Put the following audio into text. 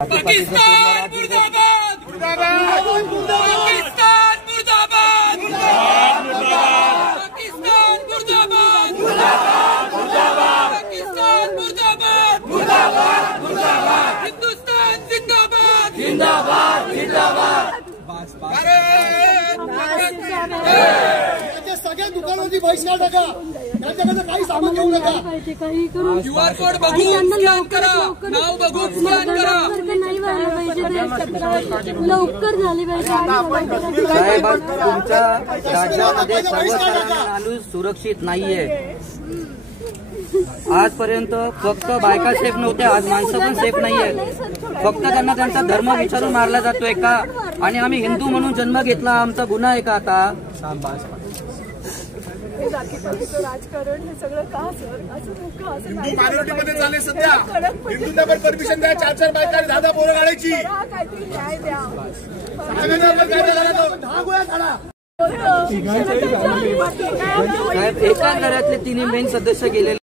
पाकिस्तान मुर्दाबाद मुर्दाबाद पाकिस्तान मुर्दाबाद मुर्दाबाद पाकिस्तान मुर्दाबाद मुर्दाबाद पाकिस्तान मुर्दाबाद मुर्दाबाद मुर्दाबाद हिंदुस्तान जिंदाबाद जिंदाबाद जिंदाबाद सगळ्या दुकानांची बहिष्कार टाका, त्यांच्याकडे काही सामान घेऊ नका. QR कोड बघू स्कॅन करा, नाव बघू स्कॅन करा. लवकर झाली पाहिजे. साहेब, तुमच्या राज्यामध्ये सर्वसाधारण माणूस सुरक्षित नाहीये. आजपर्यंत फक्त बायका सेफ नव्हत्या, आज माणसं पण सेफ नाहीये. फक्त त्यांना त्यांचा धर्म विचारून मारला जातोय का? आणि आम्ही हिंदू म्हणून जन्म घेतला, आमचा गुन्हा आहे का आता? राजकारण हे सगळं का सर असं हिंदू मायनॉरिटीमध्ये झाले सध्या. हिंदूंना पण परमिशन द्या, 4-4 बायका 10 पोरं काढायची. काहीतरी न्याय द्या. साहेब, एका घरातले 3 मेन सदस्य गेलेले